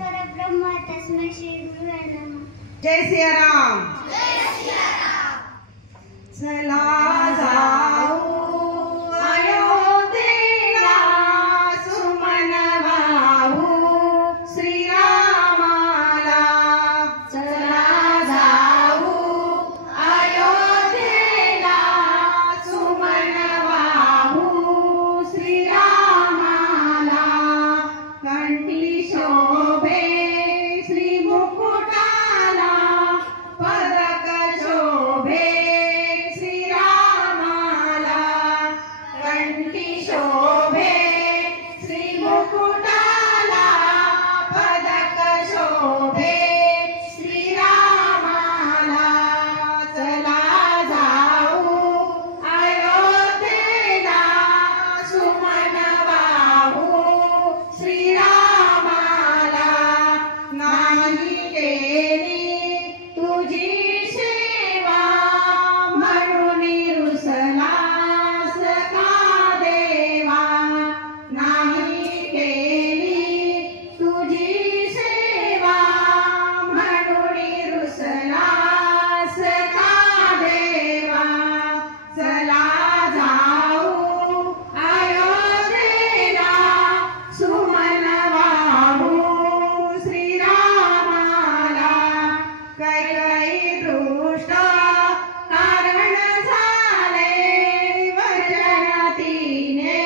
परब्रह्म तस्मै श्री गुरुवे नमः। जय सियाराम। चला जाऊ अयोध्येला सुमन वाहू श्रीरामाला। चला जाऊ अयोध्येला सुमन वाहू श्रीरामाला। कंठी शोभे श्री मुकुटाला पदक शोभे श्रीरामाला। कंठी शोभे श्री मुकुटाला पदक शोभे श्रीरामाला। चला जाऊ अयोध्येला सुमन वाहू श्रीरामाला। नाही केली तुझी सेवा म्हणून रुसलास का देवा। नाही केली तुझी सेवा म्हणून रुसलास का देवा। चला जाऊ अयोध्येला सुमन वाहू श्रीरामाला। कैकई दृष्ट कारण झाले वचन तिने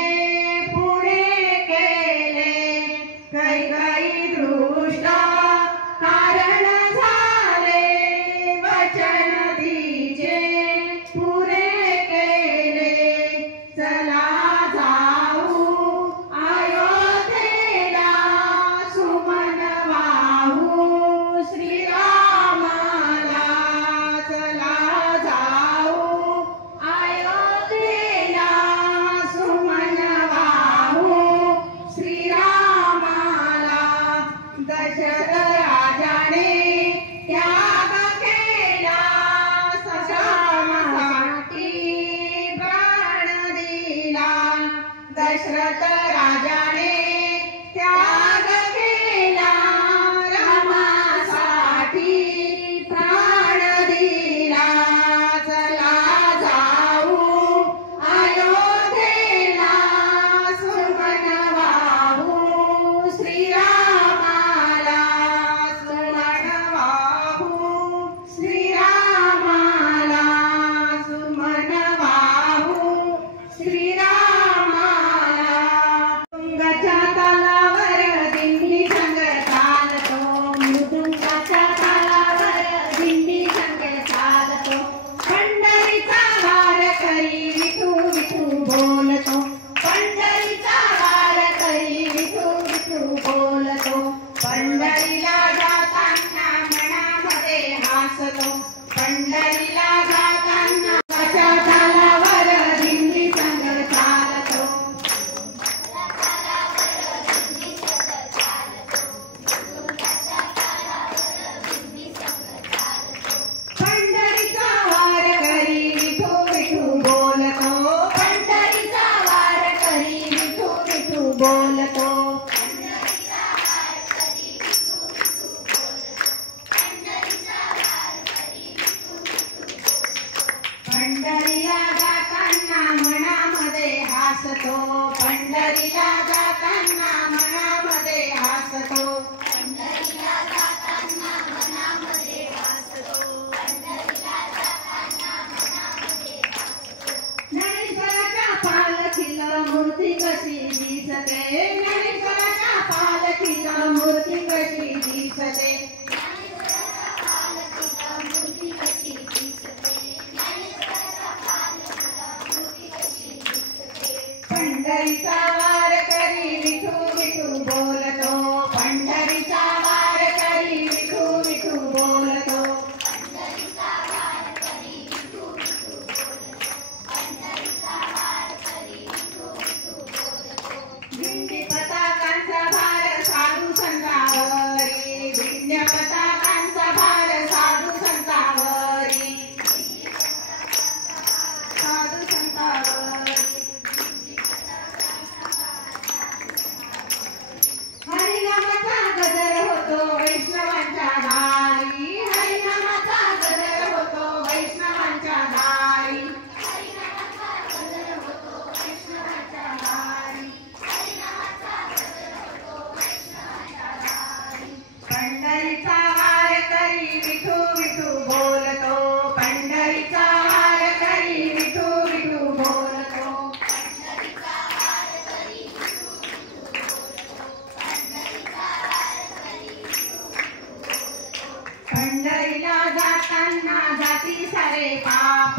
पुरे केले। कैकई दृष्ट कारण झाले वचन तिचे पुरे केले। चला जाऊ अयोध्येला सुमन वाहू श्रीरामाला। चला जाऊ अयोध्येला सुमन वाहू श्रीरामाला। दशरथ राजाने त्याग केला सशामासाठी प्राण दिला। दशरथ राजाने त्याग केला रामासाठी प्राण दिला। चला जाऊ अयोध्येला सुमन वाहू श्रीरामाला। सुमन वाहू श्रीरामाला। सुमन वाहू श्रीरामाला। तुंगाच्या तालावर दिंडी संग चालतो। मृदुंगाच्या तालावर दिंडी संग चालतो। पंढरीचा वारकरी विठू विठू बोलतो। पंढरीचा वारकरी विठू विठू बोलतो। पंढरीला जाताना मनामध्ये हासतो। पंढरीला जाताना तुंगाच्या तालावर दिंडी संग चालतो। पंढरीचा वारकरी विठू विठू बोलतो। पंढरीचा वारकरी विठू विठू बोलतो। पंढरीला जाताना मनामध्ये हासतो। पंढरीला जाताना मनामध्ये हासतो। पंढरीला जाताना मनामध्ये हासतो। पंढरीला जाताना मनामध्ये हासतो। ज्ञानेश्वराच्या पालखीला मूर्ती कशी दिसते। ज्ञानेश्वराच्या पालखीला मूर्ती कशी दिसते। पंढरीचा वारकरी विठू विठू बोलतो। पंढरीचा वारकरी विठू विठू बोलतो। पंढरीचा वारकरी विठू विठू बोलतो। पंढरीचा वारकरी विठू विठू बोलतो। दिंडी सारे पाप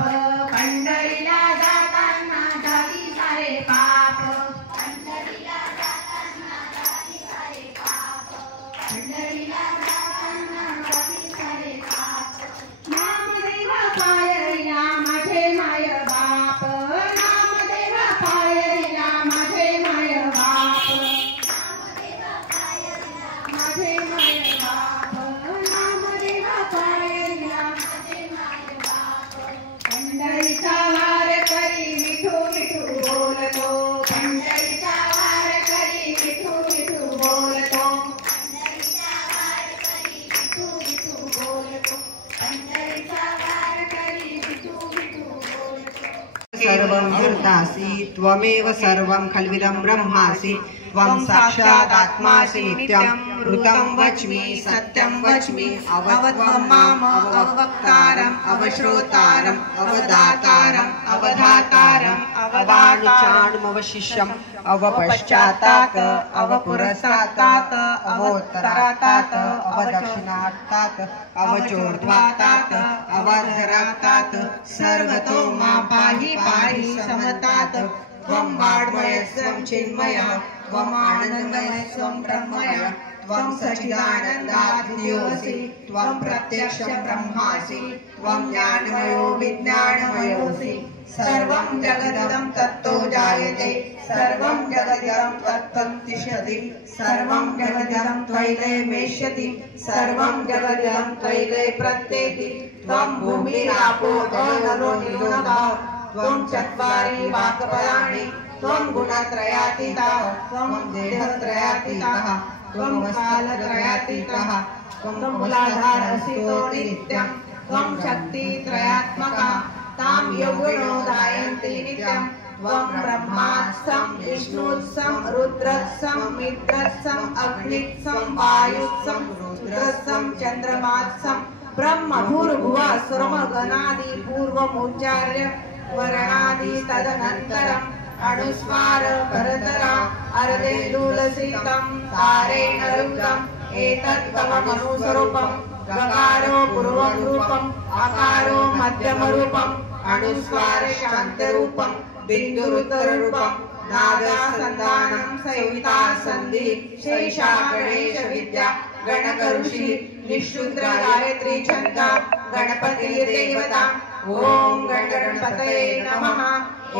पंढरीला जाताना जाती सारे पाप पंढरीला जाताना जाती सारे पाप पंढरीला जाताना जाती सारे पाप नामदेव पायरीला माझे माय बाप नामदेव पायरीला माझे माय बाप नामदेव पायरीला माझे माय बाप नामदेव पायरीला माझे माय बाप पंढरीचा वार करी विठू विठू बोलतो पंढरीचा वार करी विठू विठू बोलतो पंढरीचा वार करी विठू विठू बोलतो पंढरीचा वार करी विठू विठू बोलतो सर्वं हृदासि त्वमेव सर्वं खल्विदं ब्रह्मासि त्वं साक्षादात्मासि नित्यं ऋतं वच्मि सत्यं वच्मि अवत्वं माम् अववक्तारम् अवश्रोतारम् अवदातारम् अवधातारम् अवानुचाणमवशिष्यम् अवपश्चातात् अवपुरस्तात् अवोत्तरात् अवदक्षिणात् अवचोर्ध्वात् अवधरात् सर्वतो मां पाहि पाहि समतात् त्वं वाङ्मयः त्वं चिन्मयः त्वं आनन्दमयः त्वं ब्रह्ममयः त्वं सच्चिदानन्दाधियोऽसि त्वं प्रत्यक्षं ब्रह्मासि त्वं ज्ञानमयो विज्ञानमयोऽसि सर्वं जगदं तत्तो जायते सर्वं जगदं तत्तं तिष्ठति सर्वं जगदं त्वयैवेष्यति सर्वं जगदं त्वयैव प्रत्येति त्वं भूमिरापो नरो निलोकः त्वं चत्वारि वाक्पदानि त्वं गुणत्रयातीतः त्वं देहत्रयातीतः त्वं कालत्रयातीतः त्वं मूलाधारसितो नित्यं त्वं शक्तित्रयात्मकः तां योगिनो गायन्ति नित्यं त्वं ब्रह्मास्सं विष्णुस्सं रुद्रस्सं मित्रस्सं अग्निस्सं वायुस्सं रुद्रस्सं चन्द्रमास्सं ब्रह्म भूर्भुवः सुरमगणादि पूर्वमुच्चार्य वर्णादि तदनन्तरम् अनुस्वार परतरा अर्धेन्दुलसितं तारेण रुक्तम् एतत् तवमनुस्वरूपम् गकारो पूर्वं रूपम् अकारो मध्यमरूपम् अनुस्वार शान्तरूपम् बिन्दुरुत्तररूपम् नादसन्धानं संहिता सन्धि शेषा गणेश विद्या गणकऋषि निःशूद्र गायत्री छन्द गणपतिर्देवता ओम गणपतये नमः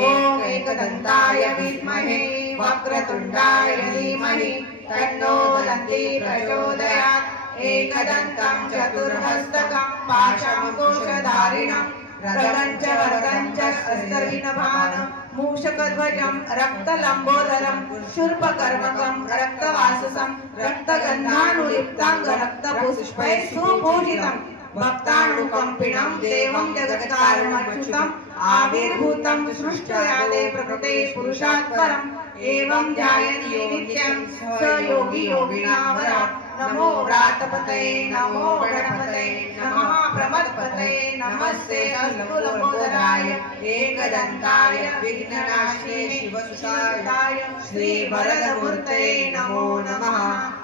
ओम एकदन्ताय विद्महे वक्रतुण्डाय धीमहि तन्नो दन्ति प्रचोदयात् एकदन्तं चतुर्हस्तकं पाशमकुशधारिणं रगं च वरदं च हस्तहीनभानं मूषकध्वजं रक्तलम्बोदरं शूर्पकर्मकं रक्तवाससं रक्तगन्धानुलिप्ताङ्ग रक्तपुष्पैः सुपूजितं भक्तानुकम्पिनं देवं जगत्कारणमच्युतम् आविर्भूतं सृष्टयादे प्रकृते पुरुषात् परम् एवं ध्यायन्ति नित्यं स योगी योगिनावरा नमो व्रातपतये नमो गणपतये नमः प्रमदपतये नमस्ते अस्तुलम्बोदराय एकदन्ताय विघ्ननाशिने शिवसुताय श्रीवरदमूर्तये नमो नमः।